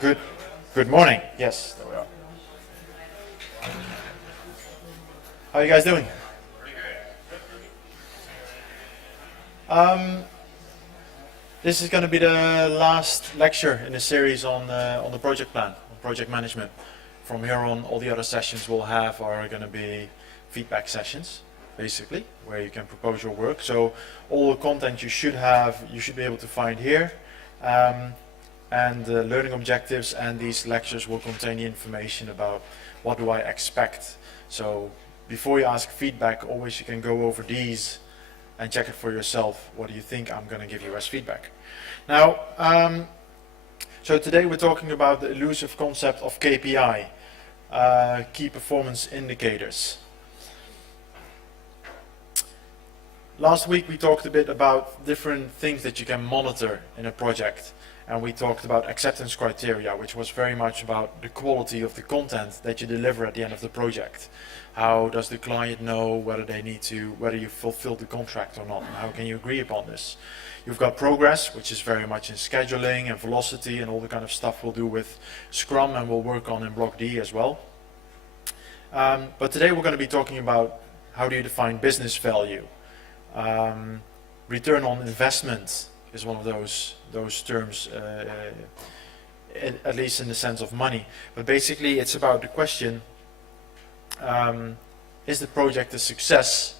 Good, good morning. Yes, there we are. How are you guys doing? Um, this is going to be the last lecture in the series on the project plan, on project management. From here on, all the other sessions we'll have are going to be feedback sessions, basically, where you can propose your work. So all the content you should have, you should be able to find here. And the learning objectives and these lectures will contain the information about what do I expect. So before you ask feedback, always you can go over these and check it for yourself. What do you think I'm going to give you as feedback? Now, so today we're talking about the elusive concept of KPI, key performance indicators. Last week we talked a bit about different things that you can monitor in a project. And we talked about acceptance criteria, which was very much about the quality of the content that you deliver at the end of the project. How does the client know whether you fulfill the contract or not? And how can you agree upon this? You've got progress, which is very much in scheduling and velocity and all the kind of stuff we'll do with Scrum and we'll work on in Block D as well. But today we're going to be talking about how do you define business value. Return on investment is one of those terms, at least in the sense of money. But basically it's about the question, is the project a success?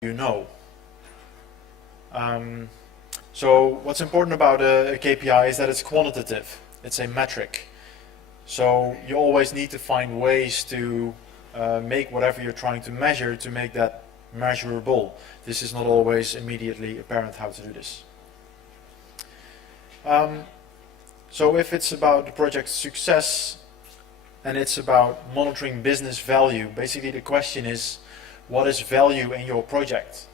You know. So what's important about a KPI is that it's quantitative. It's a metric. So you always need to find ways to make whatever you're trying to measure to make that measurable. This is not always immediately apparent how to do this. So if it's about the project's success and it's about monitoring business value, basically the question is, what is value in your project?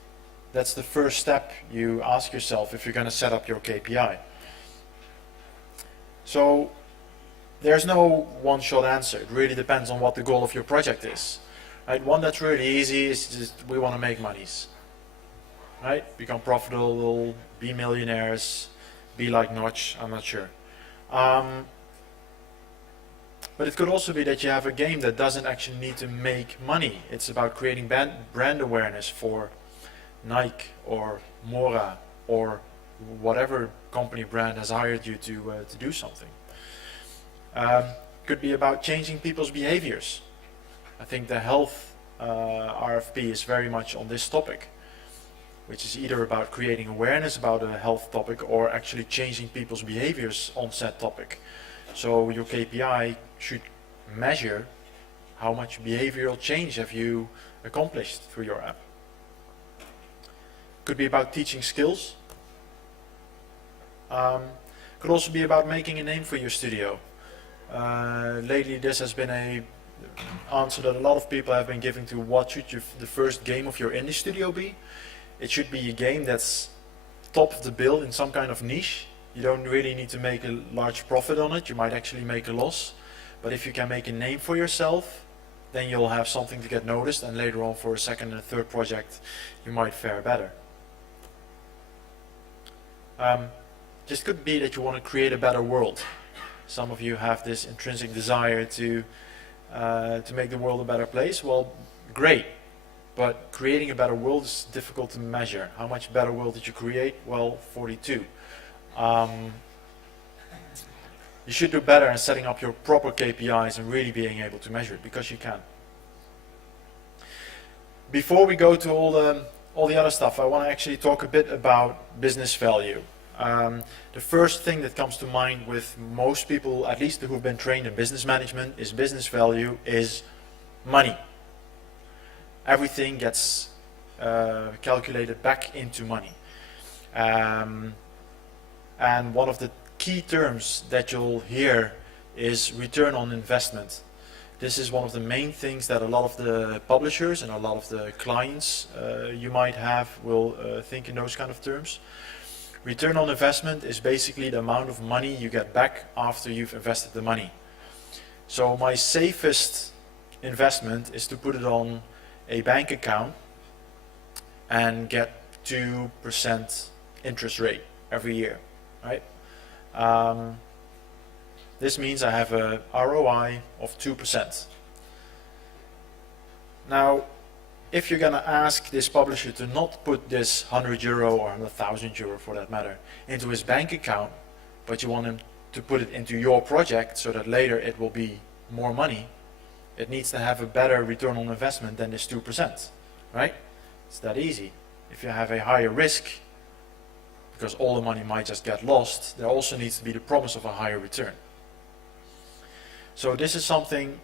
That's the first step you ask yourself if you're going to set up your KPI. So there's no one-shot answer. It really depends on what the goal of your project is. Right, one that's really easy is just we want to make monies. Right? Become profitable, be millionaires, be like Notch, I'm not sure. But it could also be that you have a game that doesn't actually need to make money. It's about creating brand awareness for Nike or Mora or whatever company brand has hired you to do something. Could be about changing people's behaviors. I think the health RFP is very much on this topic, which is either about creating awareness about a health topic or actually changing people's behaviors on said topic. So your KPI should measure how much behavioral change have you accomplished through your app. Could be about teaching skills. Could also be about making a name for your studio. Lately this has been a answer that a lot of people have been giving to what should the first game of your indie studio be. It should be a game that's top of the bill in some kind of niche. You don't really need to make a large profit on it, you might actually make a loss. But if you can make a name for yourself, then you'll have something to get noticed, and later on for a second and third project you might fare better. Just could be that you want to create a better world. Some of you have this intrinsic desire to make the world a better place. Well, great, but creating a better world is difficult to measure. How much better world did you create? Well, 42. You should do better in setting up your proper KPIs and really being able to measure it, because you can. Before we go to all the other stuff, I want to actually talk a bit about business value. The first thing that comes to mind with most people, at least who've been trained in business management, is business value is money. Everything gets calculated back into money. And one of the key terms that you'll hear is return on investment. This is one of the main things that a lot of the publishers and a lot of the clients you might have will think in those kind of terms. Return on investment is basically the amount of money you get back after you've invested the money. So my safest investment is to put it on a bank account and get 2% interest rate every year, right? This means I have a ROI of 2%. Now, if you're going to ask this publisher to not put this €100 or €100,000 for that matter into his bank account, but you want him to put it into your project so that later it will be more money, it needs to have a better return on investment than this 2%, right? It's that easy. If you have a higher risk, because all the money might just get lost, there also needs to be the promise of a higher return. So this is something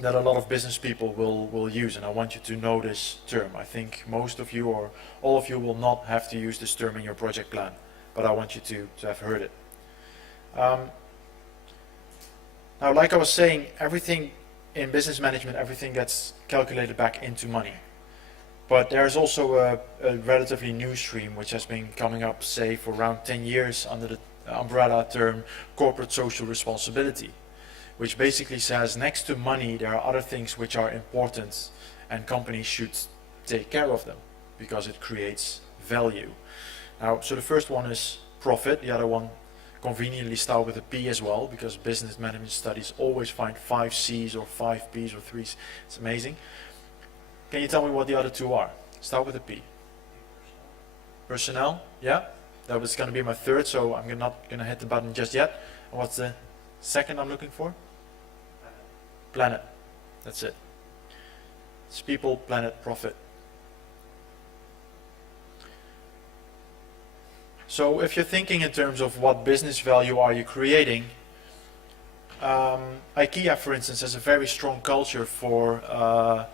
that a lot of business people will use, and I want you to know this term. I think most of you or all of you will not have to use this term in your project plan, but I want you to have heard it. Now, like I was saying, everything in business management, everything gets calculated back into money. But there's also a relatively new stream which has been coming up, say, for around 10 years under the umbrella term corporate social responsibility, which basically says next to money there are other things which are important and companies should take care of them because it creates value. Now, so the first one is profit, the other one conveniently start with a P as well, because business management studies always find 5 C's or 5 P's or 3 C's. It's amazing. Can you tell me what the other two are? Start with a P. Personnel, yeah. That was going to be my third, so I'm not going to hit the button just yet. And what's the second I'm looking for? Planet. That's it. It's people, planet, profit. So if you're thinking in terms of what business value are you creating, IKEA, for instance, has a very strong culture for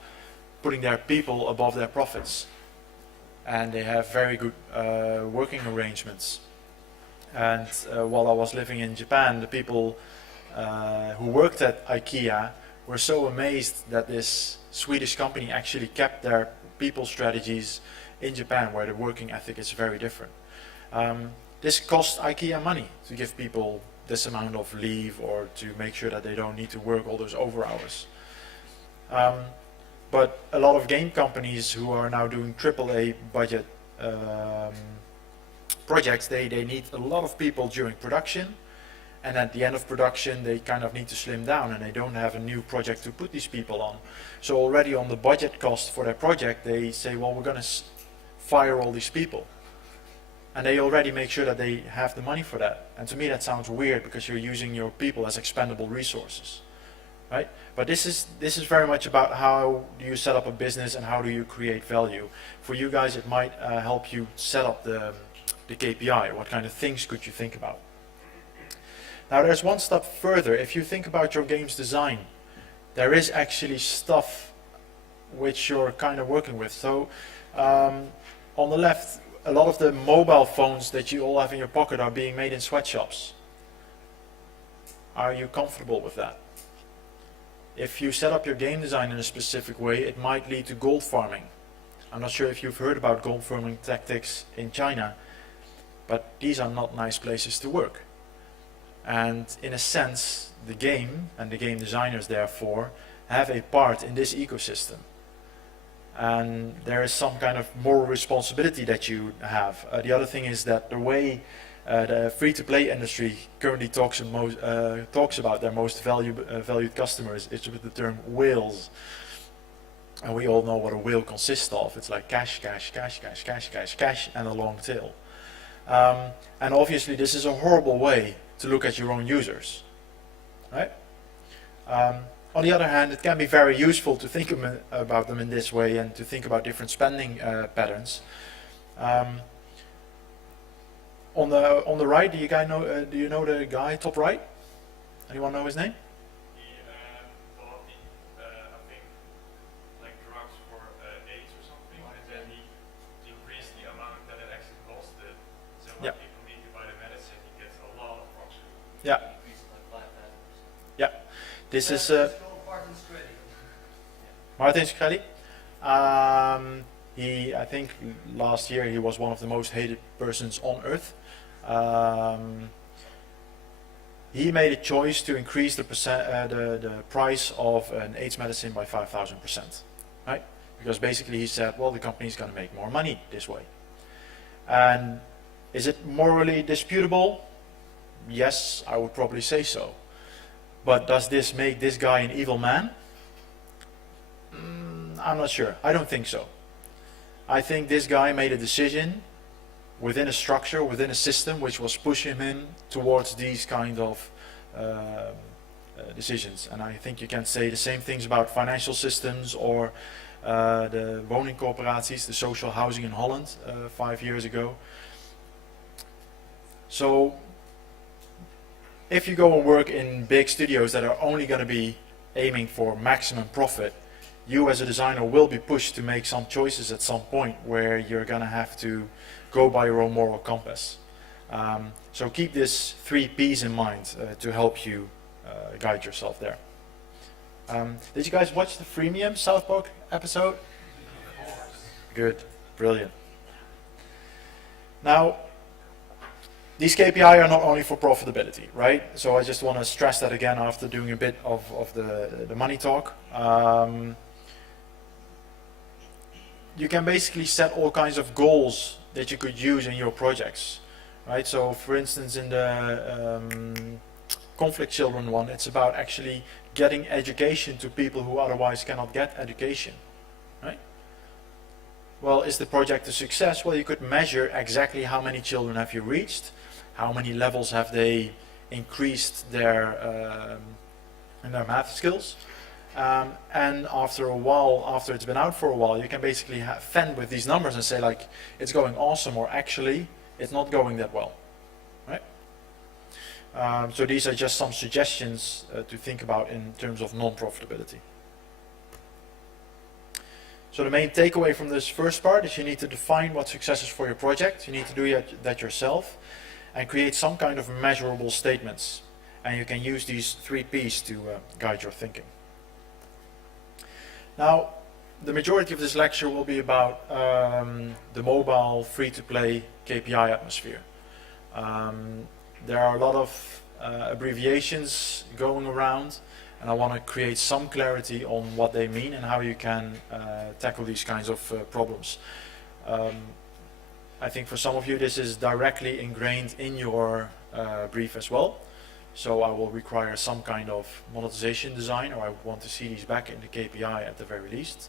putting their people above their profits. And they have very good working arrangements. And while I was living in Japan, the people who worked at IKEA were so amazed that this Swedish company actually kept their people strategies in Japan, where the working ethic is very different. This cost IKEA money to give people this amount of leave or to make sure that they don't need to work all those over hours. But a lot of game companies who are now doing AAA budget projects, they need a lot of people during production, and at the end of production they kind of need to slim down and they don't have a new project to put these people on. So already on the budget cost for their project they say, well, we're going to fire all these people. And they already make sure that they have the money for that. And to me that sounds weird because you're using your people as expendable resources. Right? But this is very much about how do you set up a business and how do you create value. For you guys it might help you set up the KPI. What kind of things could you think about? Now there's one step further. If you think about your game's design, there is actually stuff which you're kind of working with. So on the left, a lot of the mobile phones that you all have in your pocket are being made in sweatshops. Are you comfortable with that? If you set up your game design in a specific way, it might lead to gold farming. I'm not sure if you've heard about gold farming tactics in China, but these are not nice places to work. And in a sense, the game and the game designers therefore have a part in this ecosystem. And there is some kind of moral responsibility that you have. The other thing is that the way the free-to-play industry currently talks about their most valued customers is with the term whales. And we all know what a whale consists of. It's like cash, cash, cash, cash, cash, cash, cash, and a long tail. And obviously this is a horrible way to look at your own users. Right? On the other hand, it can be very useful to think about them in this way and to think about different spending patterns. On the right, do you know the guy top right? Anyone know his name? He bought I think, like drugs for AIDS or something, and then he increased the amount that it actually costed. So when people need to buy the medicine, he gets a lot of profit. Yeah. Yeah. This is Martin Shkreli. I think last year he was one of the most hated persons on earth. He made a choice to increase the price of an AIDS medicine by 5,000%, right? Because basically he said, well, the company's going to make more money this way. And is it morally disputable? Yes, I would probably say so. But does this make this guy an evil man? I'm not sure. I don't think so. I think this guy made a decision within a structure, within a system, which was pushing him towards these kind of decisions. And I think you can say the same things about financial systems or the woningcorporaties, the social housing in Holland 5 years ago. So if you go and work in big studios that are only going to be aiming for maximum profit, you as a designer will be pushed to make some choices at some point where you're going to have to go by your own moral compass. So keep this 3 P's in mind to help you guide yourself there. Did you guys watch the freemium South Park episode? Good, brilliant. Now, these KPI are not only for profitability, right? So I just want to stress that again after doing a bit of the money talk. You can basically set all kinds of goals that you could use in your projects, right? So for instance, in the conflict children one, it's about actually getting education to people who otherwise cannot get education, right? Well, is the project a success? Well, you could measure exactly how many children have you reached, how many levels have they increased their in their math skills. And after a while, after it's been out for a while, you can basically fend with these numbers and say like, it's going awesome, or actually, it's not going that well, right? So these are just some suggestions to think about in terms of non-profitability. So the main takeaway from this first part is you need to define what success is for your project. You need to do that yourself and create some kind of measurable statements. And you can use these 3 P's to guide your thinking. Now, the majority of this lecture will be about the mobile free-to-play KPI atmosphere. There are a lot of abbreviations going around, and I want to create some clarity on what they mean and how you can tackle these kinds of problems. I think for some of you this is directly ingrained in your brief as well. So I will require some kind of monetization design, or I want to see these back in the KPI at the very least.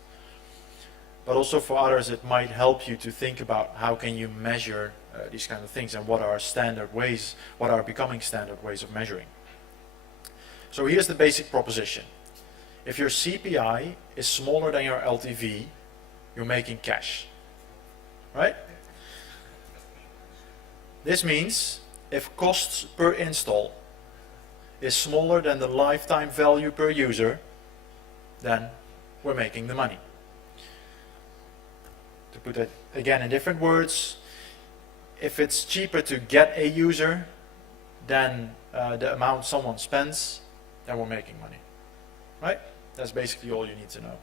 But also for others it might help you to think about how can you measure these kind of things and what are standard ways, what are becoming standard ways of measuring. So here's the basic proposition. If your CPI is smaller than your LTV, you're making cash, right? This means if costs per install is smaller than the lifetime value per user, then we're making the money. To put it again in different words, if it's cheaper to get a user than the amount someone spends, then we're making money, right? That's basically all you need to know.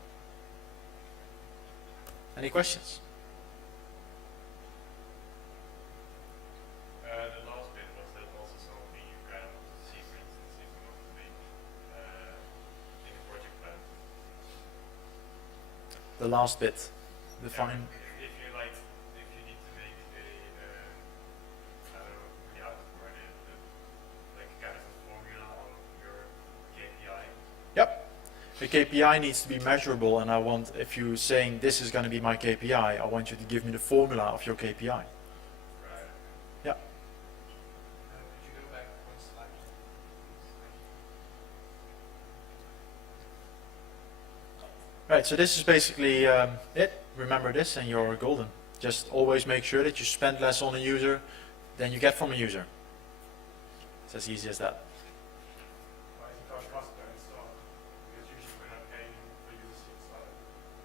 Any questions? The last bit, was that also something you kind of see, for instance, if you want to make in a project plan? The last bit, define. If you like, if you need to make a, I don't know, the output or like kind of a formula on your KPI. Yep. The KPI needs to be measurable, and I want, if you're saying this is going to be my KPI, I want you to give me the formula of your KPI. Right. Yeah. Could you go back one slide? Right, so this is basically it. Remember this and you're golden. Just always make sure that you spend less on a user than you get from a user. It's as easy as that. Why is it cost per install? Because usually we're not paying for users to install it.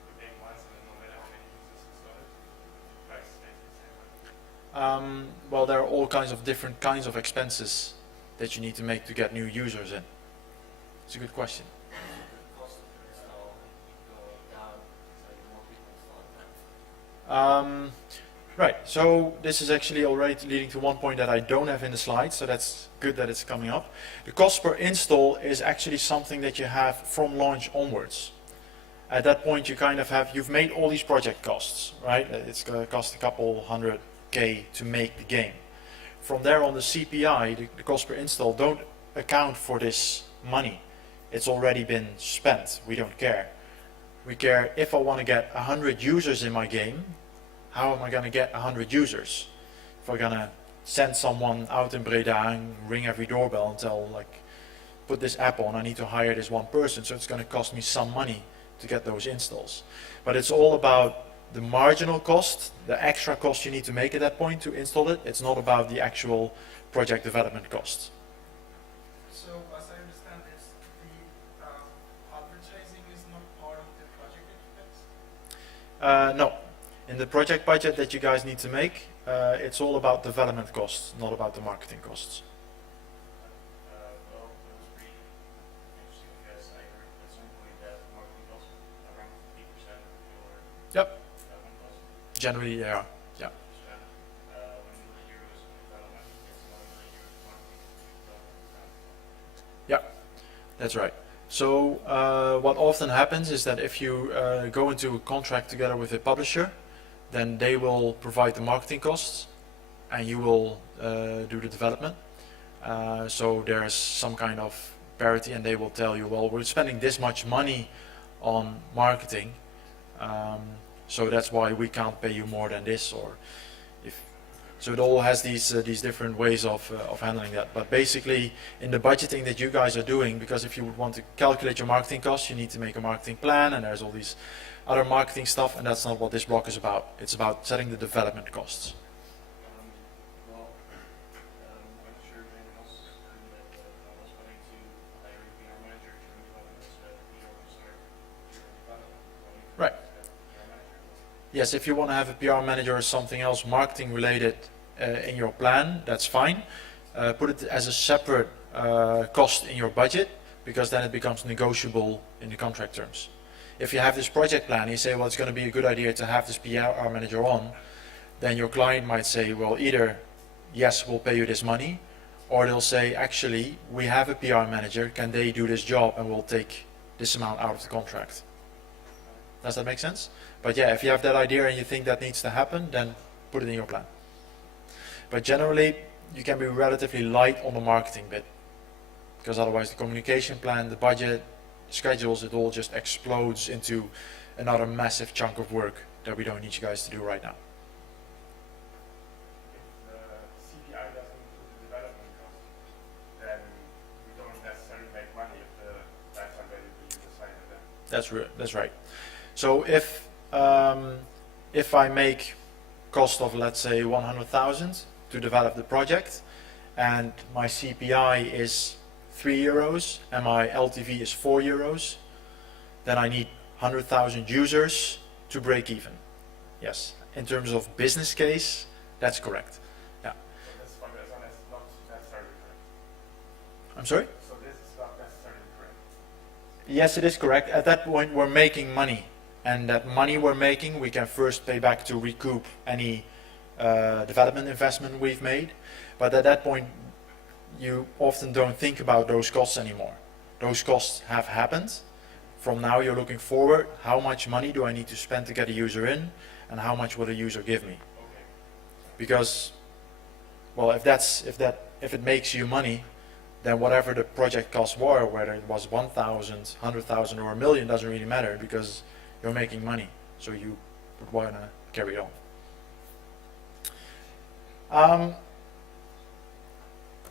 We're paying once and then no matter how many users install it, the price stays the same. Well, there are all kinds of different kinds of expenses that you need to make to get new users in. It's a good question. Right, so this is actually already leading to one point that I don't have in the slide, so that's good that it's coming up. The cost per install is actually something that you have from launch onwards. At that point you kind of have, you've made all these project costs, right? It's going to cost a couple $100K to make the game. From there on, the CPI, the cost per install, don't account for this money. It's already been spent. We don't care. We care if I want to get 100 users in my game, how am I going to get 100 users? If I'm going to send someone out in Breda and ring every doorbell and tell, like, put this app on, I need to hire this one person, so it's going to cost me some money to get those installs. But it's all about the marginal cost, the extra cost you need to make at that point to install it. It's not about the actual project development costs. So, as I understand this, the advertising is not part of the project expense? No. In the project budget that you guys need to make, it's all about development costs, not about the marketing costs. Well, it was pretty interesting because I heard at some point that marketing costs around 50% of your Yep. development costs. Generally, yeah. Yeah. 50%. 1 million euros on development, it's 1 million euros marketing. That's right. So what often happens is that if you go into a contract together with a publisher, then they will provide the marketing costs and you will do the development. So there's some kind of parity and they will tell you, well, we're spending this much money on marketing, so that's why we can't pay you more than this. Or if so, it all has these different ways of handling that. But basically, in the budgeting that you guys are doing, because if you would want to calculate your marketing costs, you need to make a marketing plan, and there's all these other marketing stuff, and that's not what this block is about. It's about setting the development costs. Well, I'm sure anyone else is doing that, but I was planning to hire a PR manager during development so that we don't start during development. Right. PR manager. Yes, if you want to have a PR manager or something else marketing related in your plan, that's fine. Put it as a separate cost in your budget, because then it becomes negotiable in the contract terms. If you have this project plan, you say, well, it's going to be a good idea to have this PR manager on, then your client might say, well, either, yes, we'll pay you this money, or they'll say, actually, we have a PR manager, can they do this job, and we'll take this amount out of the contract. Does that make sense? But yeah, if you have that idea and you think that needs to happen, then put it in your plan. But generally, you can be relatively light on the marketing bit, because otherwise the communication plan, the budget, schedules, it all just explodes into another massive chunk of work that we don't need you guys to do right now. If the CPI doesn't include the development cost, then we don't necessarily make money if the lifetime value of the user decided that. That's right. So if I make cost of, let's say, 100,000 to develop the project, and my CPI is €3 and my LTV is €4, then I need 100,000 users to break even. Yes, in terms of business case, that's correct. Yeah. So this is not necessarily correct. I'm sorry? So this is not necessarily correct. Yes, it is correct. At that point, we're making money, and that money we're making, we can first pay back to recoup any development investment we've made. But at that point, you often don't think about those costs anymore. Those costs have happened. From now, you're looking forward. How much money do I need to spend to get a user in, and how much will a user give me? Okay. Because, well, if it makes you money, then whatever the project costs were, whether it was 1,000, 100,000, or 1 million, doesn't really matter, because you're making money. So you would want to carry on.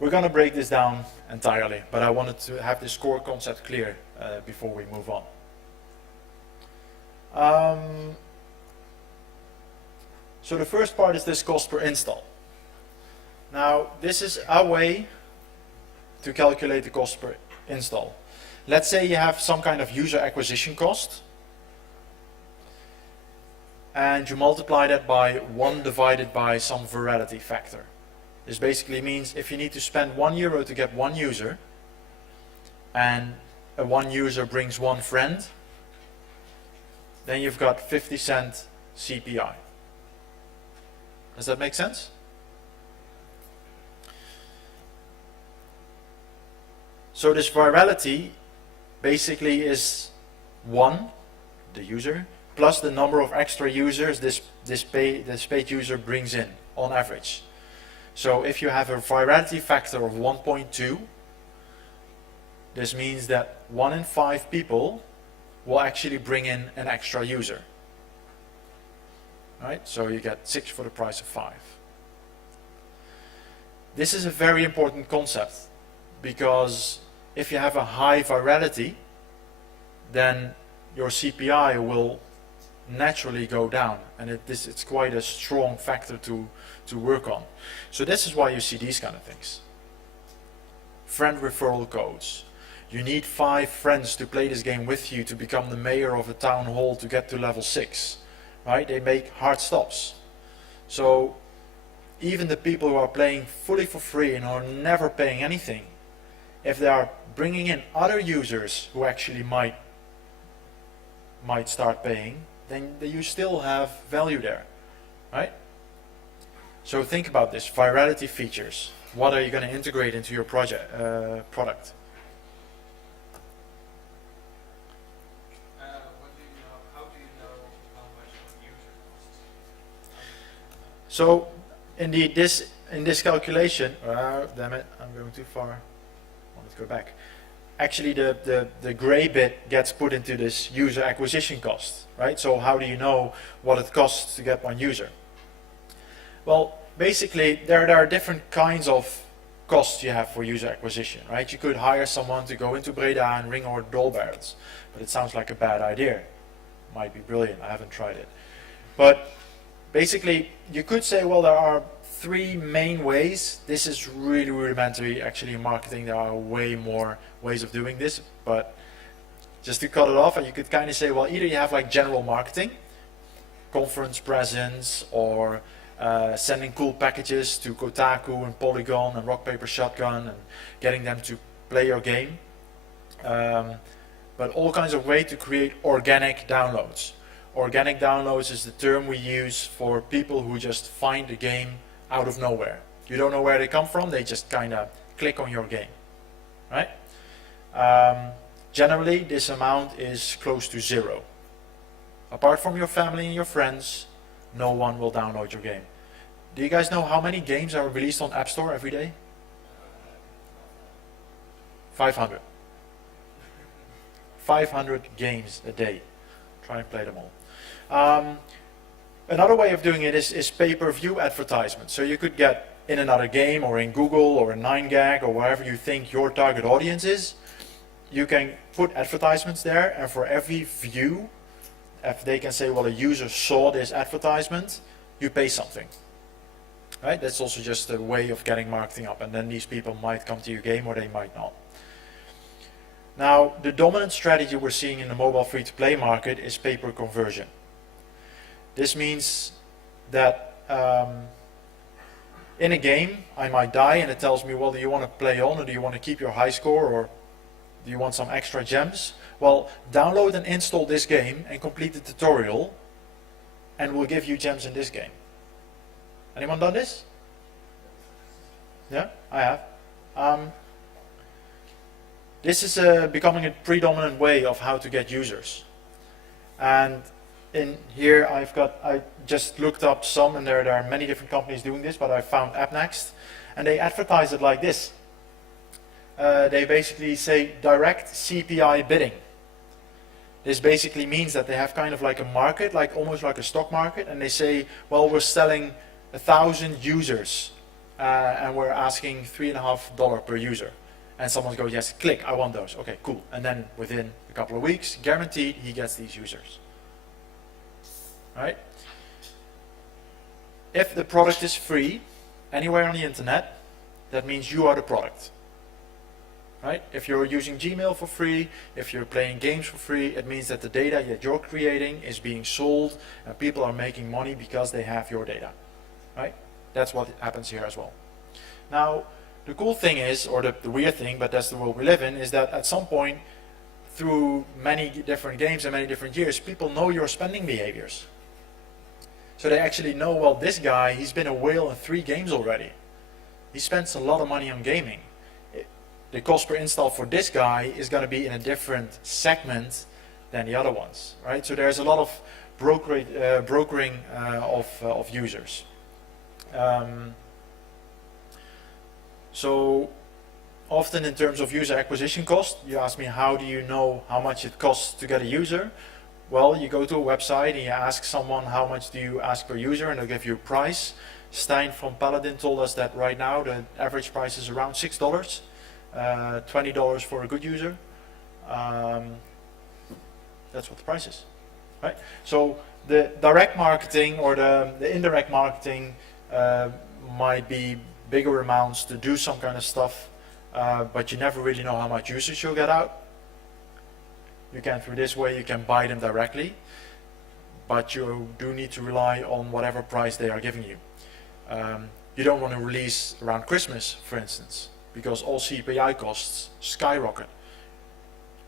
We're going to break this down entirely, but I wanted to have this core concept clear before we move on. So the first part is this cost per install. Now, this is a way to calculate the cost per install. Let's say you have some kind of user acquisition cost, and you multiply that by 1 divided by some virality factor. This basically means if you need to spend €1 to get 1 user, and a 1 user brings 1 friend, then you've got 50-cent CPI. Does that make sense? So this virality basically is 1, the user, plus the number of extra users this paid user brings in on average. So if you have a virality factor of 1.2, this means that 1 in 5 people will actually bring in an extra user. Right? So you get 6 for the price of 5. This is a very important concept, because if you have a high virality, then your CPI will naturally go down, and it's quite a strong factor to work on. So this is why you see these kind of things. Friend referral codes. You need 5 friends to play this game with you to become the mayor of a town hall to get to level 6. Right? They make hard stops. So even the people who are playing fully for free and are never paying anything, if they are bringing in other users who actually might start paying, then you still have value there, right? So think about this, virality features. What are you going to integrate into your product? What do you know? How do you know how much a user costs? So indeed, in this calculation, damn it, I'm going too far. Let's go back. Actually, the gray bit gets put into this user acquisition cost, right? So how do you know what it costs to get 1 user? Well, basically, there are different kinds of costs you have for user acquisition, right? You could hire someone to go into Breda and ring our doorbells, but it sounds like a bad idea. Might be brilliant, I haven't tried it. But basically, you could say, well, there are 3 main ways. This is really rudimentary. Actually, in marketing, there are way more ways of doing this, but just to cut it off, and you could kind of say, well, either you have like general marketing, conference presence, or sending cool packages to Kotaku and Polygon and Rock Paper Shotgun and getting them to play your game, but all kinds of ways to create organic downloads. Organic downloads is the term we use for people who just find the game out of nowhere. You don't know where they come from, they just kind of click on your game, right? Generally, this amount is close to 0. Apart from your family and your friends, no one will download your game. Do you guys know how many games are released on App Store every day? 500. 500 games a day. Try and play them all. Another way of doing it is pay-per-view advertisement. So you could get in another game or in Google or in 9gag or wherever you think your target audience is. You can put advertisements there, and for every view, if they can say, well, a user saw this advertisement, you pay something. Right? That's also just a way of getting marketing up, and then these people might come to your game or they might not. Now, the dominant strategy we're seeing in the mobile free-to-play market is pay-per-conversion. This means that in a game, I might die and it tells me, well, do you want to play on, or do you want to keep your high score, or do you want some extra gems? Well, download and install this game and complete the tutorial, and we'll give you gems in this game. Anyone done this? Yeah, I have. This is becoming a predominant way of how to get users. And in here I just looked up some, and there are many different companies doing this, but I found AppNext, and they advertise it like this. They basically say direct CPI bidding. This basically means that they have kind of like a market, like almost like a stock market, and they say, well, we're selling 1,000 users, and we're asking $3.50 per user. And someone goes, yes, click, I want those. Okay, cool. And then within a couple of weeks, guaranteed, he gets these users. Right? If the product is free, anywhere on the internet, that means you are the product. Right? If you're using Gmail for free, if you're playing games for free, it means that the data that you're creating is being sold, and people are making money because they have your data. Right? That's what happens here as well. Now, the cool thing is, or the weird thing, but that's the world we live in, is that at some point, through many different games and many different years, people know your spending behaviors. So they actually know, well, this guy, he's been a whale in 3 games already. He spends a lot of money on gaming. The cost per install for this guy is going to be in a different segment than the other ones, right? So there's a lot of brokering of users. So often in terms of user acquisition cost. You ask me, how do you know how much it costs to get a user? Well, you go to a website and you ask someone, how much do you ask per user, and they'll give you a price. Stein from Paladin told us that right now the average price is around $6, $20 for a good user. That's what the price is, right? So the direct marketing or the indirect marketing might be bigger amounts to do some kind of stuff, but you never really know how much usage you'll get out. You can, through this way, you can buy them directly, but you do need to rely on whatever price they are giving you. You don't want to release around Christmas, for instance, because all CPI costs skyrocket.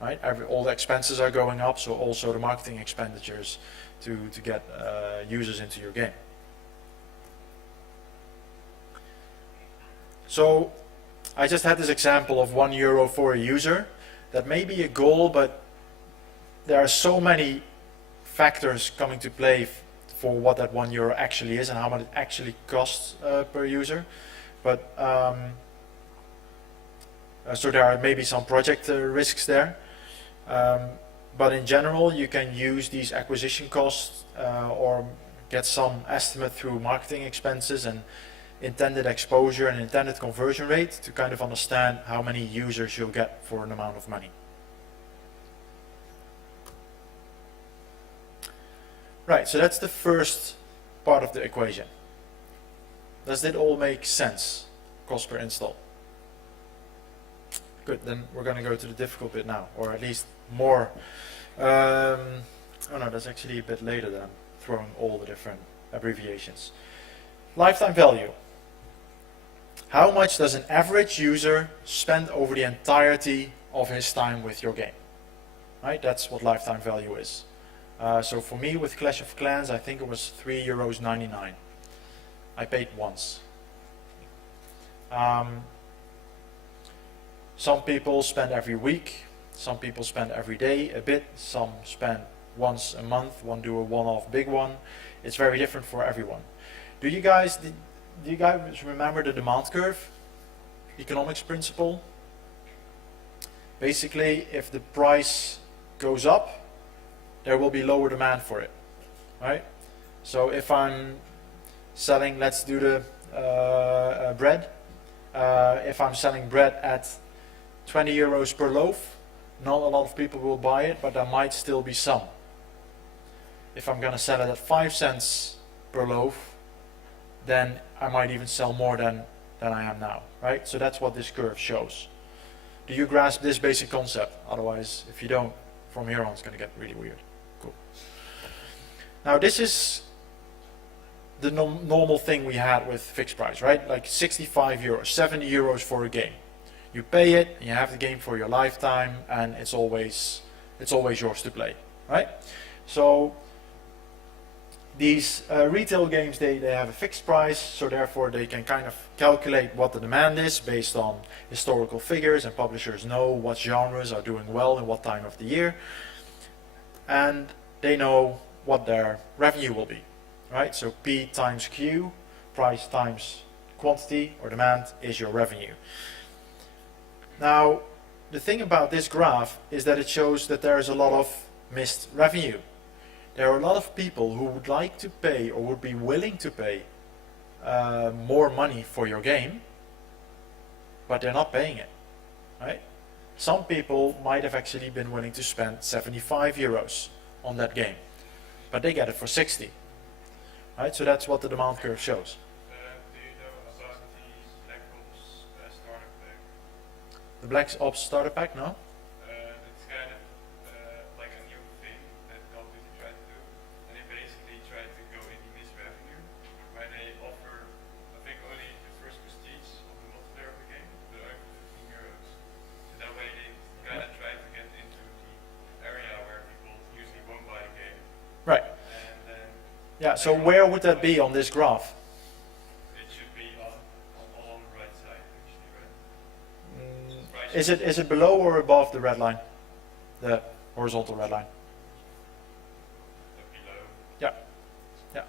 Right? All the expenses are going up, so also the marketing expenditures to get users into your game. So I just had this example of €1 for a user. That may be a goal, but there are so many factors coming to play for what that €1 actually is and how much it actually costs per user. But so there are maybe some project risks there. But in general, you can use these acquisition costs or get some estimate through marketing expenses and intended exposure and intended conversion rate to kind of understand how many users you'll get for an amount of money. Right, so that's the first part of the equation. Does it all make sense? Cost per install. Good, then we're going to go to the difficult bit now, or at least more. Oh no, that's actually a bit later than I'm throwing all the different abbreviations. Lifetime value. How much does an average user spend over the entirety of his time with your game? Right, that's what lifetime value is. So for me with Clash of Clans, I think it was €3.99. I paid once. Some people spend every week, some people spend every day a bit, some spend once a month, one do a one-off big one. It's very different for everyone. Do you guys remember the demand curve? Economics principle? Basically, if the price goes up, there will be lower demand for it, right? So if I'm selling, let's do the bread. If I'm selling bread at €20 per loaf, not a lot of people will buy it, but there might still be some. If I'm going to sell it at 5 cents per loaf, then I might even sell more than I am now, right? So that's what this curve shows. Do you grasp this basic concept? Otherwise, if you don't, from here on it's going to get really weird. Cool. Now this is the normal thing we had with fixed price, right? Like €65, €70 for a game. You pay it, and you have the game for your lifetime, and it's always yours to play, right? So these retail games, they have a fixed price, so therefore they can kind of calculate what the demand is based on historical figures, and publishers know what genres are doing well in what time of the year, and they know what their revenue will be, right? So P times Q, price times quantity or demand, is your revenue. Now, the thing about this graph is that it shows that there is a lot of missed revenue. There are a lot of people who would like to pay or would be willing to pay more money for your game, but they're not paying it, right? Some people might have actually been willing to spend €75 on that game, but they get it for 60, right? So that's what the demand curve shows. Do you know about the Black Ops starter pack? The Black Ops starter pack, no? It's kind of like a new thing that Call of Duty tried to do, and they basically tried to go in the missed revenue, where they offer, I think, only the first prestige of the multiplayer of the game, but only for €15. So that way they kind of try to get into the area where people usually won't buy the game. Right. And then Yeah, so where would that be on this graph? it should be all on the right side, actually, right? Is it below or above the red line? The horizontal red line? Below. Yeah.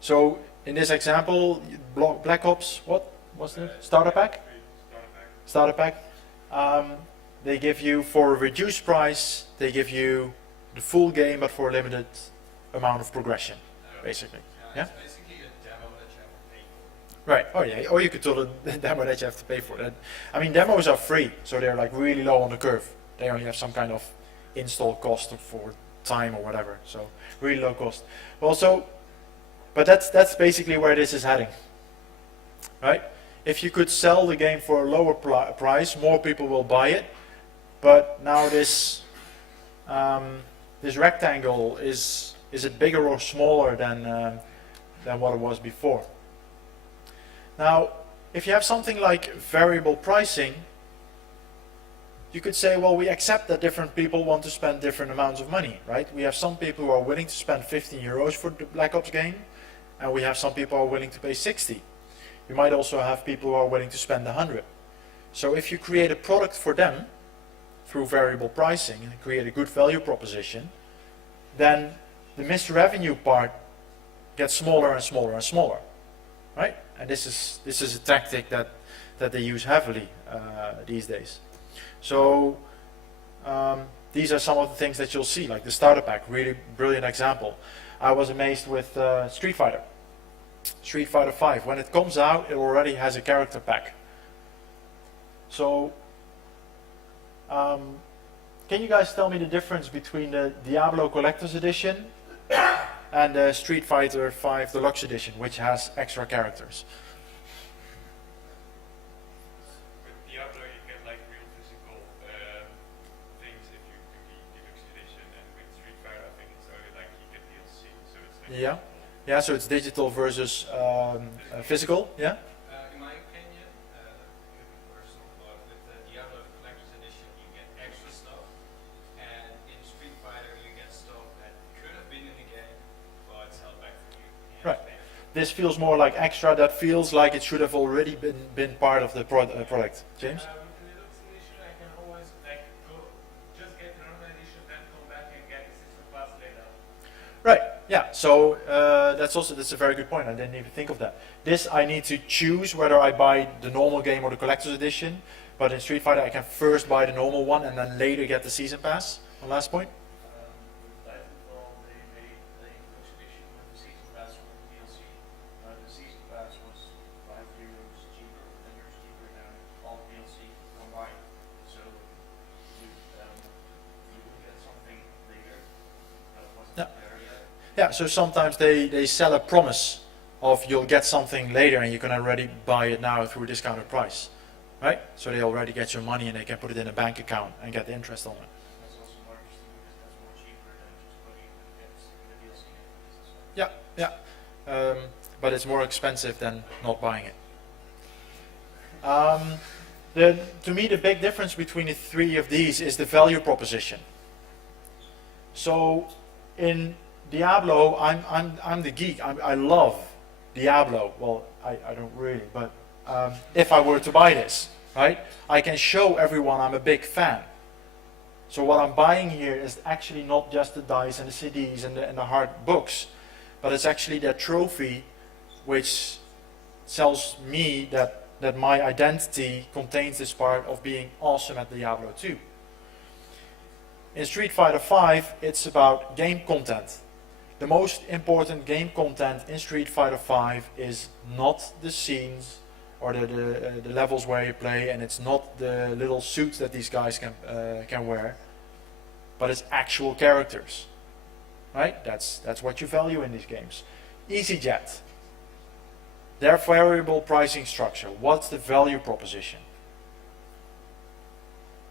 So in this example, Black Ops, what was the starter pack? Starter pack. Starter pack. They give you, for a reduced price, they give you the full game, but for a limited amount of progression, basically. Yeah? It's basically a demo that you have to pay for. Right. Oh yeah. Or you could tell the demo that you have to pay for that. I mean, demos are free, so they're like really low on the curve. They only have some kind of install cost for time or whatever. So really low cost. Also, but that's basically where this is heading. Right? If you could sell the game for a lower price, more people will buy it. But now this this rectangle is it bigger or smaller than what it was before? Now, if you have something like variable pricing, you could say, well, we accept that different people want to spend different amounts of money, right? We have some people who are willing to spend 15 euros for the Black Ops game, and we have some people who are willing to pay 60. You might also have people who are willing to spend 100. So if you create a product for them through variable pricing and create a good value proposition, then the missed revenue part gets smaller and smaller and smaller, right? And this is a tactic that they use heavily these days. So these are some of the things that you'll see, like the starter pack, really brilliant example. I was amazed with Street Fighter 5. When it comes out, it already has a character pack. So can you guys tell me the difference between the Diablo Collector's Edition and the Street Fighter 5 Deluxe Edition, which has extra characters? With Diablo, you get like real physical things if you do the deluxe edition, and with Street Fighter, I think it's only like you get DLC, so it's like Yeah. Yeah, so it's digital versus physical, yeah? In my opinion, could be personal, but with the Diablo Collector's Edition, you get extra stuff, and in Street Fighter, you get stuff that could have been in the game, but it's held back from you. Right. This feels more like extra, that feels like it should have already been part of the product. James? With the deluxe edition, I can always like go just get another edition, then come back and get the season pass later. Right, yeah, so that's a very good point. I didn't even think of that. This I need to choose whether I buy the normal game or the collector's edition, but in Street Fighter I can first buy the normal one and then later get the season pass. One last point. With Titanfall, they made a deluxe edition with the season pass with the DLC. The season pass was €5 cheaper, €10 cheaper than all DLC combined. So you would get something later that wasn't Yeah. there yet. Yeah, so sometimes they sell a promise of you'll get something later and you can already buy it now through a discounted price, right? So they already get your money and they can put it in a bank account and get the interest on it. That's also more interesting because that's more cheaper than just putting the DLC in. Yeah, but it's more expensive than not buying it. To me, the big difference between the three of these is the value proposition. So in Diablo, I'm the geek. I love Diablo. Well, I don't really, but if I were to buy this, right, I can show everyone I'm a big fan. So what I'm buying here is actually not just the dice and the CDs and the hard books, but it's actually that trophy which tells me that my identity contains this part of being awesome at Diablo 2. In Street Fighter 5, it's about game content. The most important game content in Street Fighter 5 is not the scenes or the levels where you play, and it's not the little suits that these guys can wear, but it's actual characters. Right? That's what you value in these games. EasyJet, their variable pricing structure. What's the value proposition?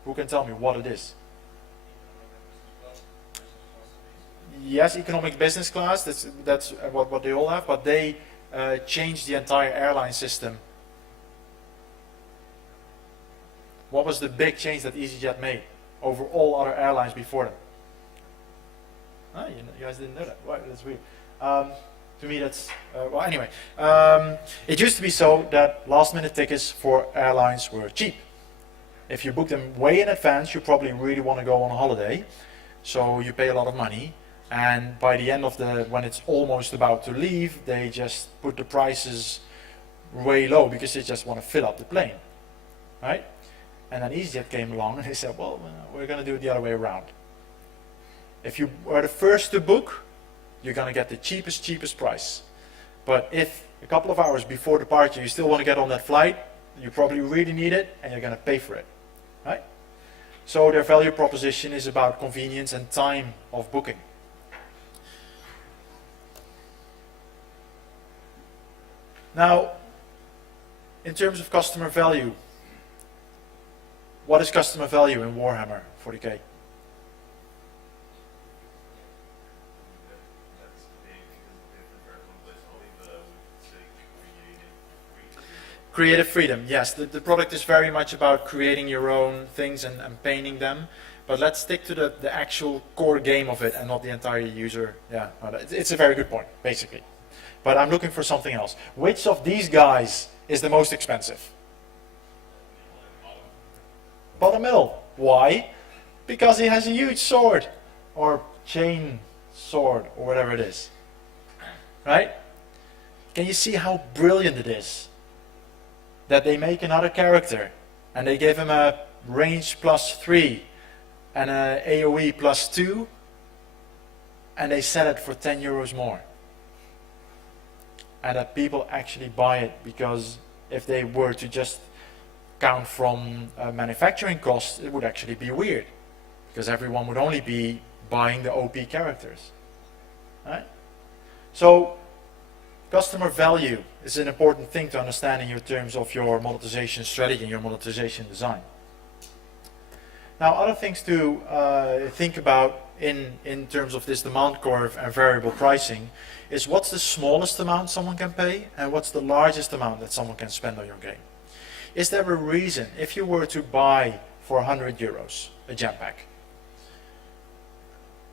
Who can tell me what it is? Yes, economic business class. That's what they all have, but they changed the entire airline system. What was the big change that EasyJet made over all other airlines before them? Ah, you guys didn't know that. Right, that's weird. To me, that's well. Anyway, it used to be so that last-minute tickets for airlines were cheap. If you book them way in advance, you probably really want to go on a holiday, so you pay a lot of money. And by the end of when it's almost about to leave, they just put the prices way low because they just want to fill up the plane, right? And then EasyJet came along and they said, well, we're going to do it the other way around. If you are the first to book, you're going to get the cheapest price. But if a couple of hours before departure you still want to get on that flight, you probably really need it and you're going to pay for it. Right? So their value proposition is about convenience and time of booking. Now, in terms of customer value, what is customer value in Warhammer 40k? That's big because it's different for everyone, but only would say creative freedom. Creative freedom, yes. The product is very much about creating your own things and painting them. But let's stick to the actual core game of it and not the entire user. Yeah, it's a very good point, basically. But I'm looking for something else. Which of these guys is the most expensive? Bottom middle. Why? Because he has a huge sword. Or chain sword, or whatever it is. Right? Can you see how brilliant it is? That they make another character and they give him a range +3 and a AoE +2 and they sell it for 10 euros more. And that people actually buy it, because if they were to just count from manufacturing costs, it would actually be weird, because everyone would only be buying the OP characters. Right? So customer value is an important thing to understand in your terms of your monetization strategy and your monetization design. Now, other things to think about in terms of this demand curve and variable pricing is what's the smallest amount someone can pay and what's the largest amount that someone can spend on your game. Is there a reason, if you were to buy for 100 euros a gem pack,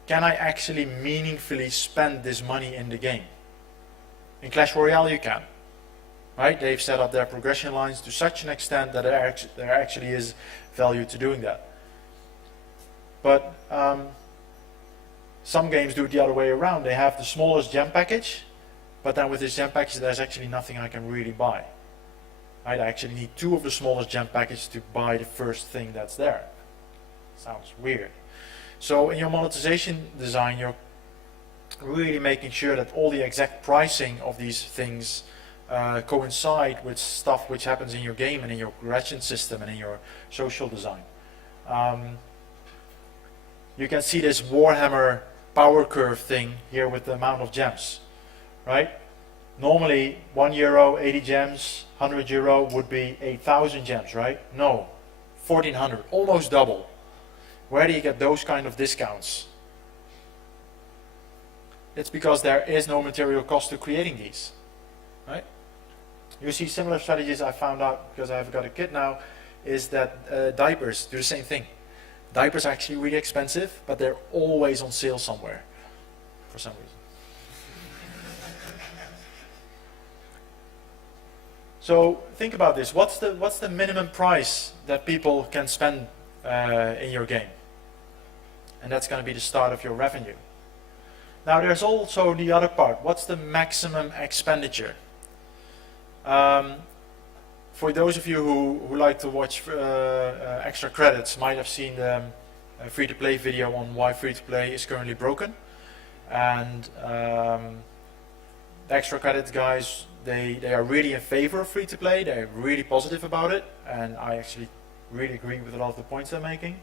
can I actually meaningfully spend this money in the game? In Clash Royale you can. Right? They've set up their progression lines to such an extent that there actually is value to doing that. But some games do it the other way around. They have the smallest gem package, but then with this gem package there's actually nothing I can really buy. Right? I actually need 2 of the smallest gem packages to buy the first thing that's there. Sounds weird. So in your monetization design, you're really making sure that all the exact pricing of these things coincide with stuff which happens in your game and in your progression system and in your social design. You can see this Warhammer power curve thing here with the amount of gems, right? Normally 1 euro, 80 gems, 100 euro would be 8,000 gems, right? No, 1,400, almost double. Where do you get those kind of discounts? It's because there is no material cost to creating these, right? You see similar strategies I found out because I've got a kid now, is that diapers do the same thing. Diapers are actually really expensive, but they're always on sale somewhere, for some reason. So think about this. What's the minimum price that people can spend in your game? And that's going to be the start of your revenue. Now there's also the other part. What's the maximum expenditure? For those of you who like to watch extra credits, might have seen the free-to-play video on why free-to-play is currently broken. And the extra credits guys, they are really in favor of free-to-play. They're really positive about it, and I actually really agree with a lot of the points they're making.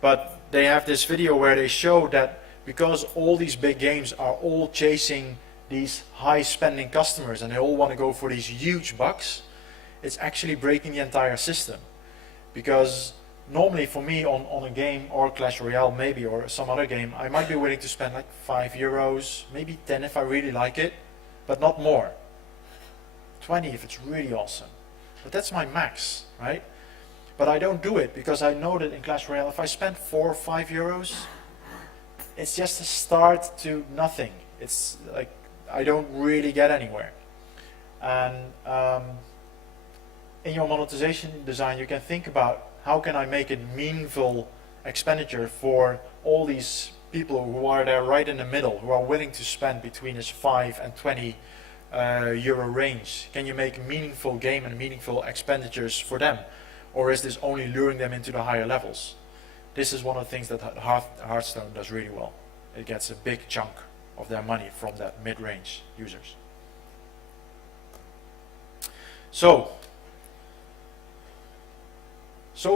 But they have this video where they show that because all these big games are all chasing these high spending customers and they all want to go for these huge bucks, it's actually breaking the entire system. Because normally for me on a game, or Clash Royale maybe, or some other game, I might be willing to spend like 5 euros, maybe 10 if I really like it, but not more. 20 if it's really awesome. But that's my max, right? But I don't do it because I know that in Clash Royale, if I spend 4 or 5 euros, it's just a start to nothing. It's like I don't really get anywhere. And in your monetization design, you can think about how can I make it meaningful expenditure for all these people who are there right in the middle, who are willing to spend between this 5 and 20 euro range. Can you make meaningful game and meaningful expenditures for them? or is this only luring them into the higher levels? This is one of the things that Hearthstone does really well. It gets a big chunk of their money from that mid-range users. So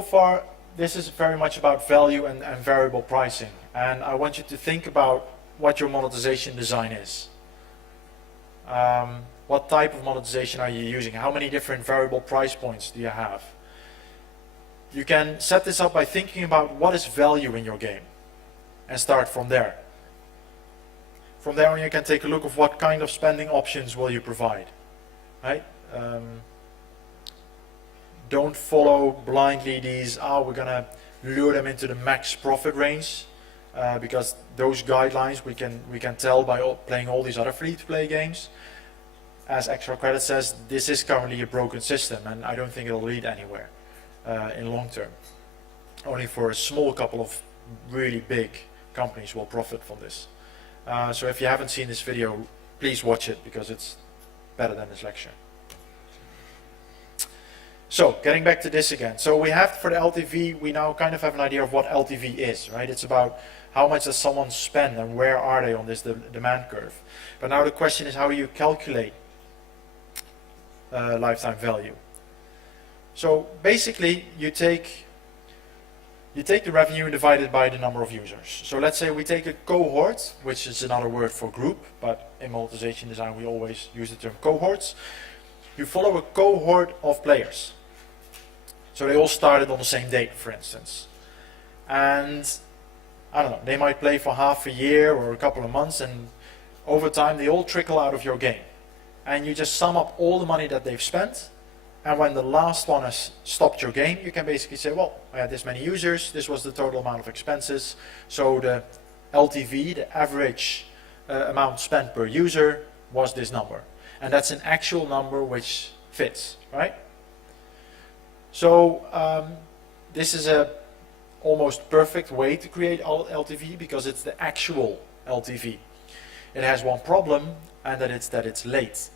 far this is very much about value and variable pricing, and I want you to think about what your monetization design is. What type of monetization are you using? How many different variable price points do you have? You can set this up by thinking about what is value in your game and start from there. From there on you can take a look of what kind of spending options will you provide, right? Don't follow blindly these, we're gonna lure them into the max profit range, because those guidelines we can tell by playing all these other free-to-play games. As Extra Credit says, this is currently a broken system, and I don't think it'll lead anywhere in long term. Only for a small couple of really big companies will profit from this. So if you haven't seen this video, please watch it, because it's better than this lecture. So getting back to this again. So we have, for the LTV, we now kind of have an idea of what LTV is, right? It's about how much does someone spend and where are they on this demand curve. But now the question is, how do you calculate lifetime value? So basically you take the revenue and divide it by the number of users. So let's say we take a cohort, which is another word for group, but in monetization design we always use the term cohorts. You follow a cohort of players. So they all started on the same date, for instance. And I don't know, they might play for half a year or a couple of months, and over time they all trickle out of your game. And you just sum up all the money that they've spent, and when the last one has stopped your game, you can basically say, well, I had this many users, this was the total amount of expenses, so the LTV, the average amount spent per user, was this number. And that's an actual number which fits, right? So this is a almost perfect way to create LTV, because it's the actual LTV. It has one problem, and that it's late,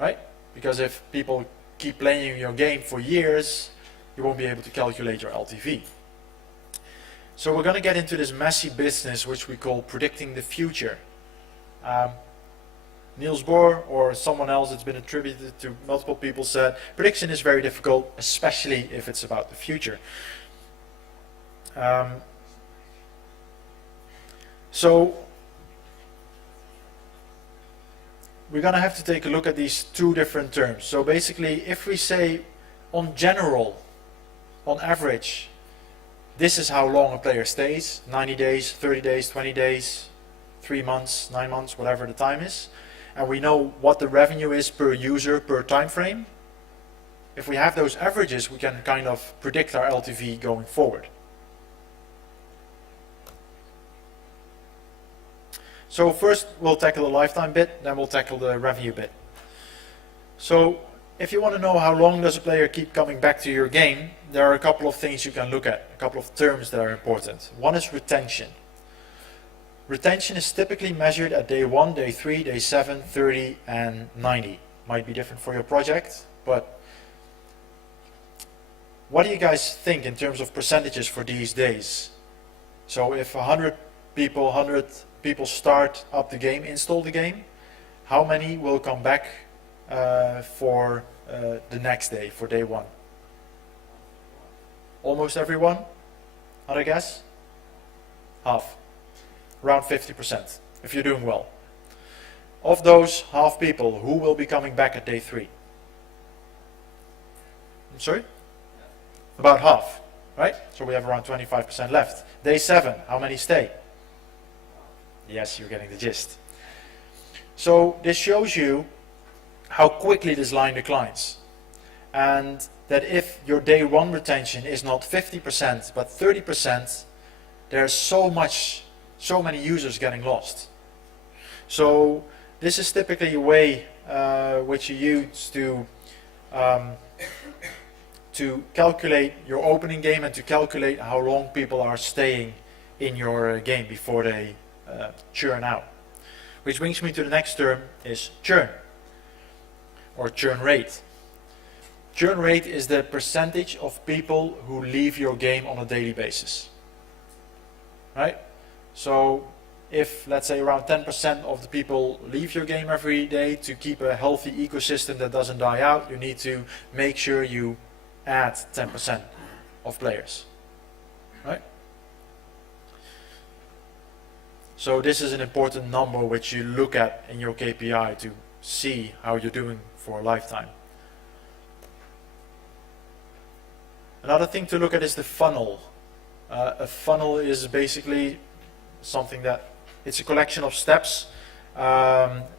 right? Because if people keep playing your game for years, you won't be able to calculate your LTV. So we're going to get into this messy business which we call predicting the future. Niels Bohr or someone else, it's been attributed to multiple people, said prediction is very difficult, especially if it's about the future. So we're going to have to take a look at these two different terms. So basically, if we say on general, on average, this is how long a player stays, 90 days, 30 days, 20 days, 3 months, 9 months, whatever the time is, and we know what the revenue is per user per time frame, if we have those averages, we can kind of predict our LTV going forward. So first we'll tackle the lifetime bit, then we'll tackle the revenue bit. So if you want to know how long does a player keep coming back to your game, there are a couple of things you can look at, a couple of terms that are important. One is retention. Retention is typically measured at day 1, day 3, day 7, 30 and 90. Might be different for your project, but what do you guys think in terms of percentages for these days? So if 100 people start up the game, install the game, how many will come back for the next day, for day 1? Almost everyone? Other guess? Half. Around 50%, if you're doing well. Of those half people, who will be coming back at day 3? I'm sorry? About half, right? So we have around 25% left. Day 7, how many stay? Yes, you're getting the gist. So this shows you how quickly this line declines. And that if your day 1 retention is not 50% but 30%, there's so many users getting lost. So this is typically a way which you use to calculate your opening game and to calculate how long people are staying in your game before they churn out. Which brings me to the next term, is churn, or churn rate. Churn rate is the percentage of people who leave your game on a daily basis. Right? So if, let's say, around 10% of the people leave your game every day, to keep a healthy ecosystem that doesn't die out, you need to make sure you add 10% of players. Right? So this is an important number which you look at in your KPI to see how you're doing for a lifetime. Another thing to look at is the funnel. A funnel is basically something that, it's a collection of steps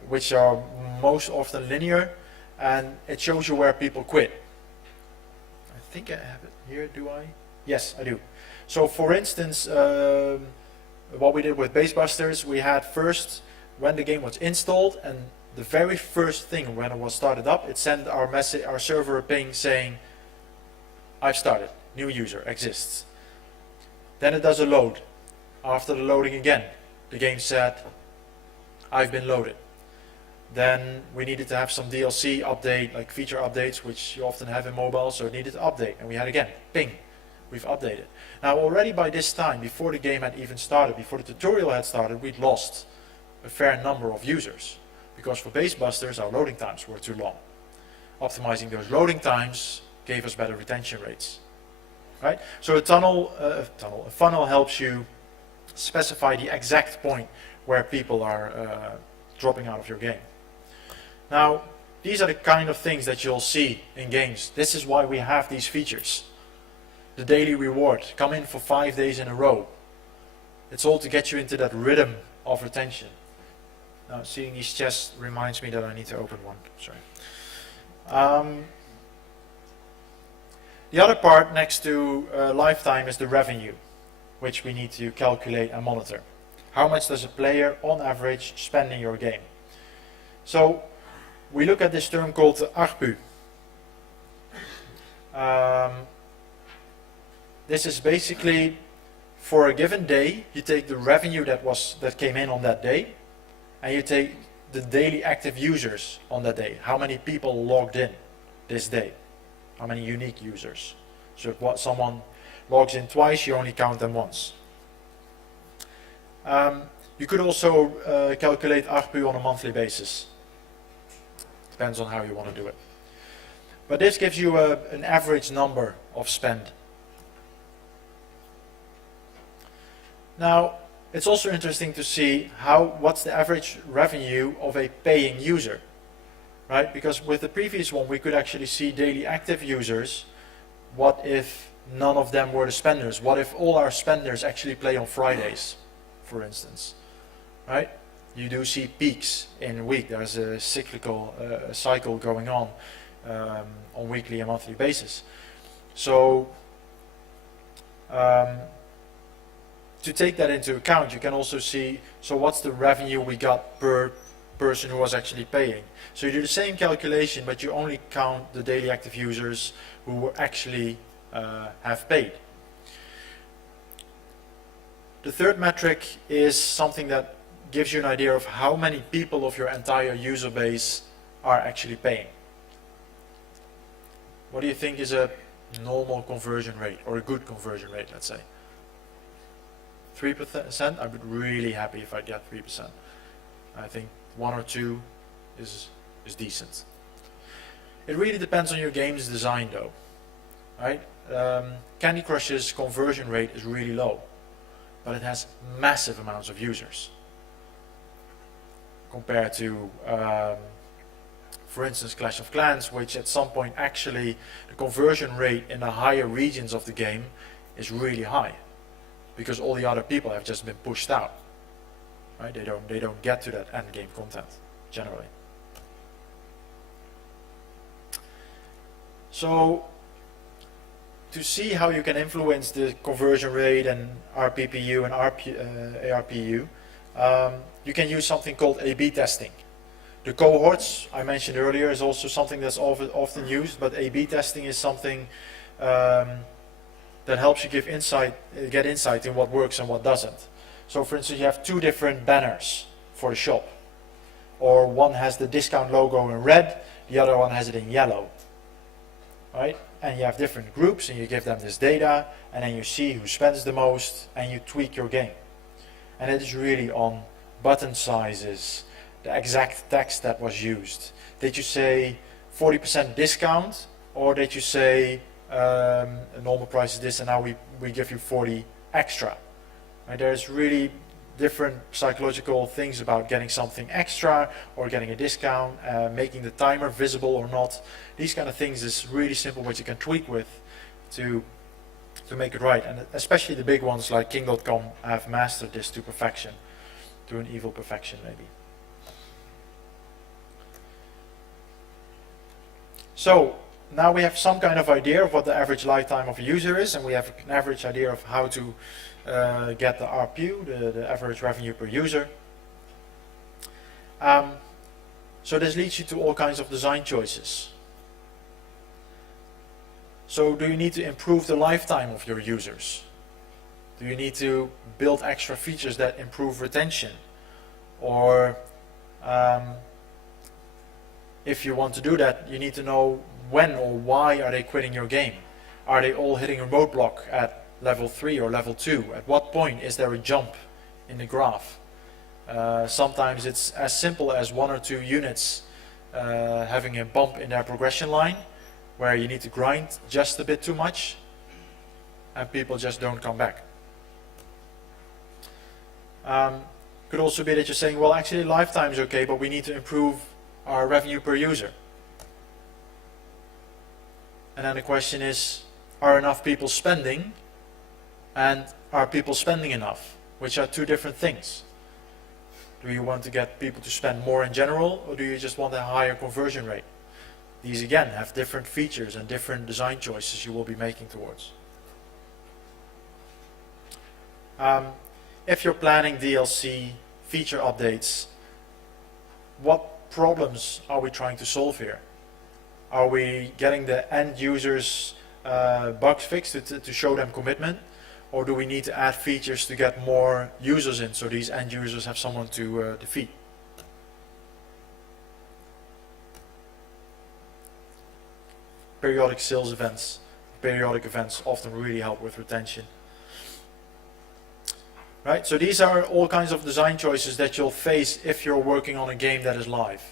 which are most often linear, and it shows you where people quit. I think I have it here, do I? Yes, I do. So for instance, what we did with Basebusters, we had first, when the game was installed, and the very first thing when it was started up, it sent our server a ping saying, I've started, new user exists. Then it does a load. After the loading again, the game said, I've been loaded. Then we needed to have some DLC update, like feature updates, which you often have in mobile, so it needed to update. And we had again, ping, we've updated. Now already by this time, before the game had even started, before the tutorial had started, we'd lost a fair number of users. Because for Basebusters, our loading times were too long. Optimizing those loading times gave us better retention rates. Right? So a funnel helps you specify the exact point where people are dropping out of your game. Now, these are the kind of things that you'll see in games. This is why we have these features. The daily reward, come in for 5 days in a row. It's all to get you into that rhythm of retention. Now, seeing these chests reminds me that I need to open one. Sorry. The other part next to lifetime is the revenue, which we need to calculate and monitor. How much does a player on average spend in your game? So we look at this term called ARPU. This is basically, for a given day, you take the revenue that came in on that day, and you take the daily active users on that day. How many people logged in this day? How many unique users? So if someone logs in twice, you only count them once. You could also calculate ARPU on a monthly basis. Depends on how you want to do it. But this gives you an average number of spend. Now, it's also interesting to see what's the average revenue of a paying user. Right? Because with the previous one, we could actually see daily active users. What if none of them were the spenders? What if all our spenders actually play on Fridays, for instance? Right? You do see peaks in a week. There's a cyclical cycle going on weekly and monthly basis. So to take that into account, you can also see, so what's the revenue we got per person who was actually paying. So you do the same calculation, but you only count the daily active users who actually have paid. The third metric is something that gives you an idea of how many people of your entire user base are actually paying. What do you think is a normal conversion rate, or a good conversion rate, let's say? 3%? I'd be really happy if I get 3%. I think 1 or 2 is decent. It really depends on your game's design though. Right? Candy Crush's conversion rate is really low, but it has massive amounts of users. Compared to, for instance, Clash of Clans, which at some point actually the conversion rate in the higher regions of the game is really high, because all the other people have just been pushed out. Right? They don't get to that end game content generally. So to see how you can influence the conversion rate and RPPU and ARPU, you can use something called A/B testing. The cohorts I mentioned earlier is also something that's often used, but A/B testing is something that helps you get insight in what works and what doesn't. So for instance, you have 2 different banners for the shop, or one has the discount logo in red, the other one has it in yellow. right? And you have different groups and you give them this data and then you see who spends the most and you tweak your game. And it is really on button sizes, the exact text that was used. Did you say 40% discount, or did you say a normal price is this and now we give you 40 extra? Right? There's really different psychological things about getting something extra or getting a discount, making the timer visible or not. These kind of things is really simple what you can tweak with to make it right. And especially the big ones like King.com have mastered this to perfection, to an evil perfection maybe. So now we have some kind of idea of what the average lifetime of a user is, and we have an average idea of how to get the RPU, the average revenue per user. So this leads you to all kinds of design choices. So do you need to improve the lifetime of your users? Do you need to build extra features that improve retention? Or if you want to do that, you need to know when or why are they quitting your game. Are they all hitting a roadblock at level 3 or level 2? At what point is there a jump in the graph? Sometimes it's as simple as 1 or 2 units having a bump in their progression line, where you need to grind just a bit too much and people just don't come back. Could also be that you're saying, well, actually lifetime is okay, but we need to improve our revenue per user. And then the question is, are enough people spending, and are people spending enough? Which are two different things. Do you want to get people to spend more in general, or do you just want a higher conversion rate? These again have different features and different design choices you will be making towards. If you're planning DLC feature updates, what problems are we trying to solve here? Are we getting the end users bugs fixed to show them commitment? Or do we need to add features to get more users in so these end users have someone to defeat? Periodic sales events, periodic events often really help with retention. Right, so these are all kinds of design choices that you'll face if you're working on a game that is live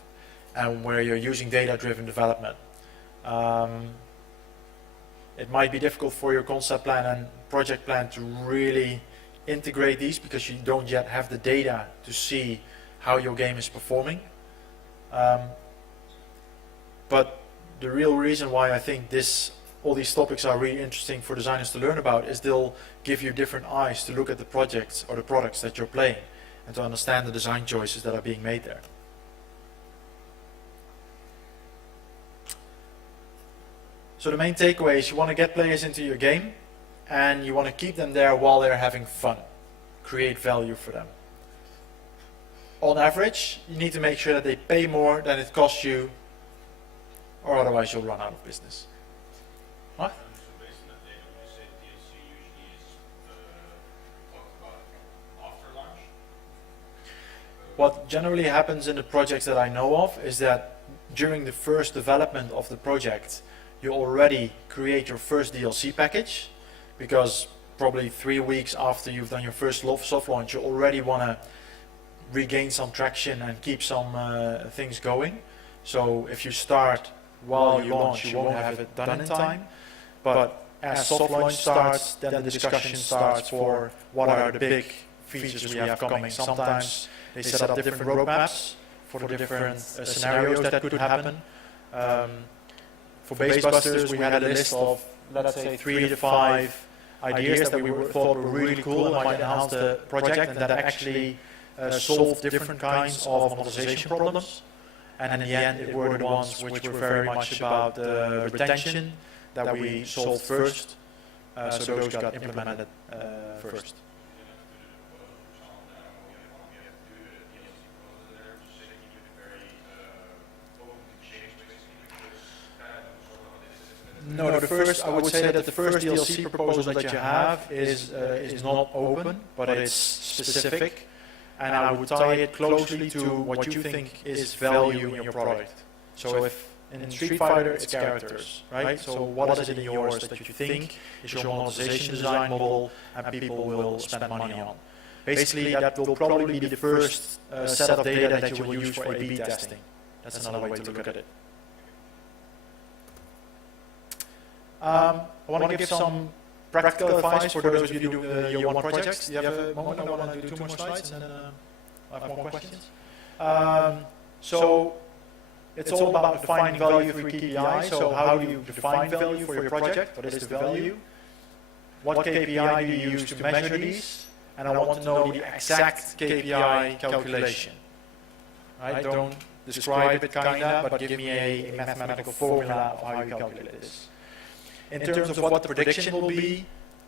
and where you're using data-driven development. It might be difficult for your concept plan and project plan to really integrate these because you don't yet have the data to see how your game is performing. But the real reason why I think all these topics are really interesting for designers to learn about is they'll give you different eyes to look at the projects or the products that you're playing and to understand the design choices that are being made there. So the main takeaway is you want to get players into your game and you want to keep them there while they're having fun. Create value for them. On average, you need to make sure that they pay more than it costs you, or otherwise you'll run out of business. What? So based on that data, would you say DLC usually is talked about after launch? What generally happens in the projects that I know of is that during the first development of the project, you already create your first DLC package, because probably 3 weeks after you've done your first soft launch, you already want to regain some traction and keep some things going. So if you start while you launch, you won't have it done in time. But as soft launch starts, then the discussion starts for what are the big features we have coming. Sometimes they set up different roadmaps for the different scenarios that could happen. For Base Busters, we had a list of, let's say, 3 to 5 ideas that we thought were really cool and might enhance the project, and that actually solved different kinds of monetization problems. And in the end, it were the ones which were very much about the retention that we solved first. So those got implemented first. No, I would say that the first DLC proposal that you have is not open, but it's specific, and I would tie it closely to what you think is value in your product. So if In Street Fighter, it's characters, right? So what is it in yours that you think is your monetization design model and people will spend money on? Basically, that will probably be the first set of data that you will use for A/B testing. That's another way to look at it. I want to give some practical advice for those of you doing year one projects. Do you have a moment? I want to do 2 more slides and then I have more questions. So it's all about defining value through KPI. So how do you define value for your project? What is the value? What KPI do you use to measure these? And I want to know the exact KPI calculation. Right? Don't describe it kinda, but give me a mathematical formula of how you calculate this. In terms of what the prediction will be,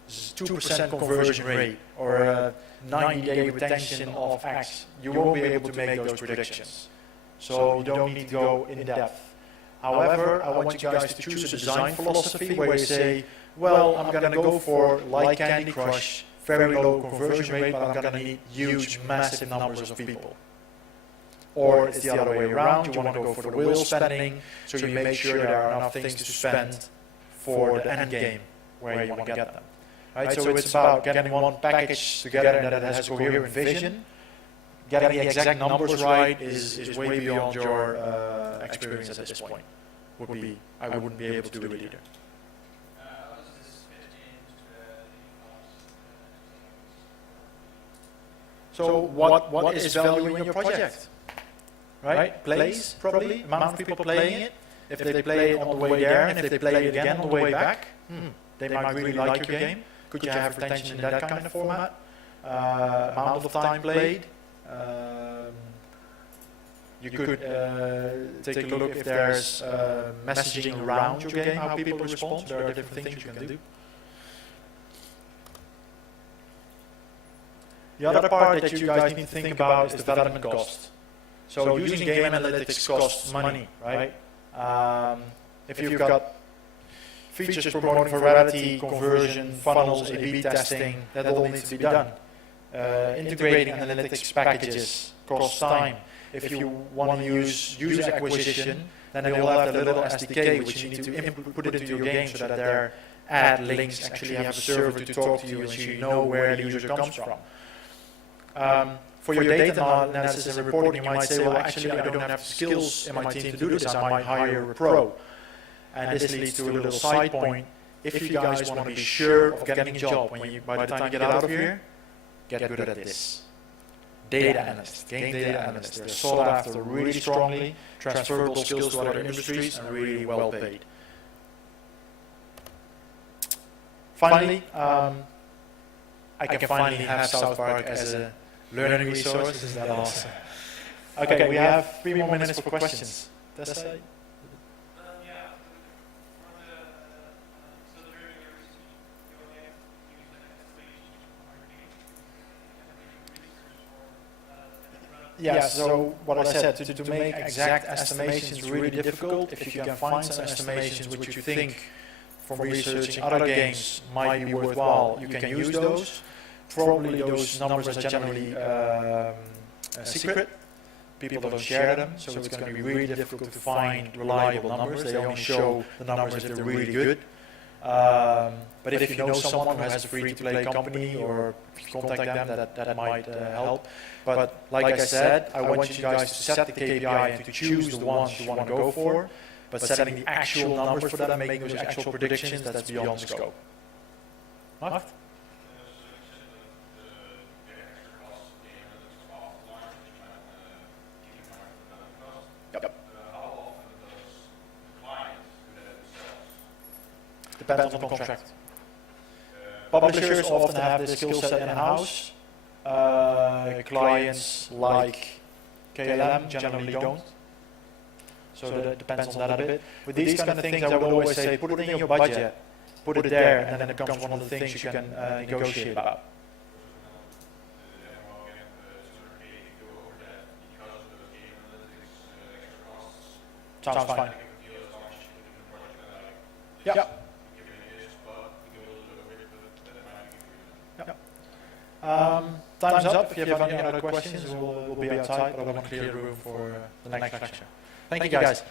2% conversion rate or a 90-day retention of X, you won't be able to make those predictions. So you don't need to go in depth. However, I want you guys to choose a design philosophy where you say, well, I'm going to go for, like Candy Crush, very low conversion rate, but I'm going to need huge, massive numbers of people. Or it's the other way around, you want to go for the wheel spending, so you make sure there are enough things to spend for the end game where you want to get them. Right? So it's about getting one package together that has a coherent vision. Getting the exact numbers right is way beyond your experience at this point. I wouldn't be able to do it either. How does this fit into the So what is value in your project? Right? Plays, probably. Amount of people playing it. If they play it on the way there, and if they play it again on the way back, they might really like your game. Could you have retention in that kind of format? Amount of time played. You could take a look if there's messaging around your game, how people respond. There are different things you can do. The other part that you guys need to think about is development cost. So using game analytics costs money, right? If you've got features promoting virality, conversion, funnels, A/B testing, that all needs to be done. Integrating analytics packages costs time. If you want to use user acquisition, then they all have the little SDK which you need to put it into your game so that their ad links actually have a server to talk to you and so you know where the user comes from. For your data analysis and reporting, you might say, well, actually, I don't have the skills in my team to do this. I might hire a pro. And this leads to a little side point. If you guys want to be sure of getting a job, by the time you get out of here, get good at this. Data analyst, game data analyst. They're sought after really strongly, transferable skills to other industries, and really well paid. Finally, I can finally have South Park as a learning resource. Isn't that awesome? Okay, we have 3 more minutes for questions. Tessa? Yeah, for the so the very first you only have to use an estimation for marketing and then you research for Yeah, so what I said, to make exact estimations is really difficult. If you can find some estimations which you think from researching other games might be worthwhile, you can use those. Probably those numbers are generally secret. People don't share them, so it's going to be really difficult to find reliable numbers. They only show the numbers if they're really good. But if you know someone who has a free-to-play company or if you contact them, that might help. But like I said, I want you guys to set the KPI and to choose the ones you want to go for. But setting the actual numbers for that and making those actual predictions, that's beyond the scope. What? Depends on the contract. Publishers often have the skill set in-house. Clients like KLM generally don't. So that depends on that a bit. With these kind of things, I would always say, put it in your budget, put it there, and then it becomes one of the things you can negotiate about. Sounds fine. Yeah. Time's up. If you have any other questions, we'll be outside, but I want to clear the room for the next lecture. Thank you, guys.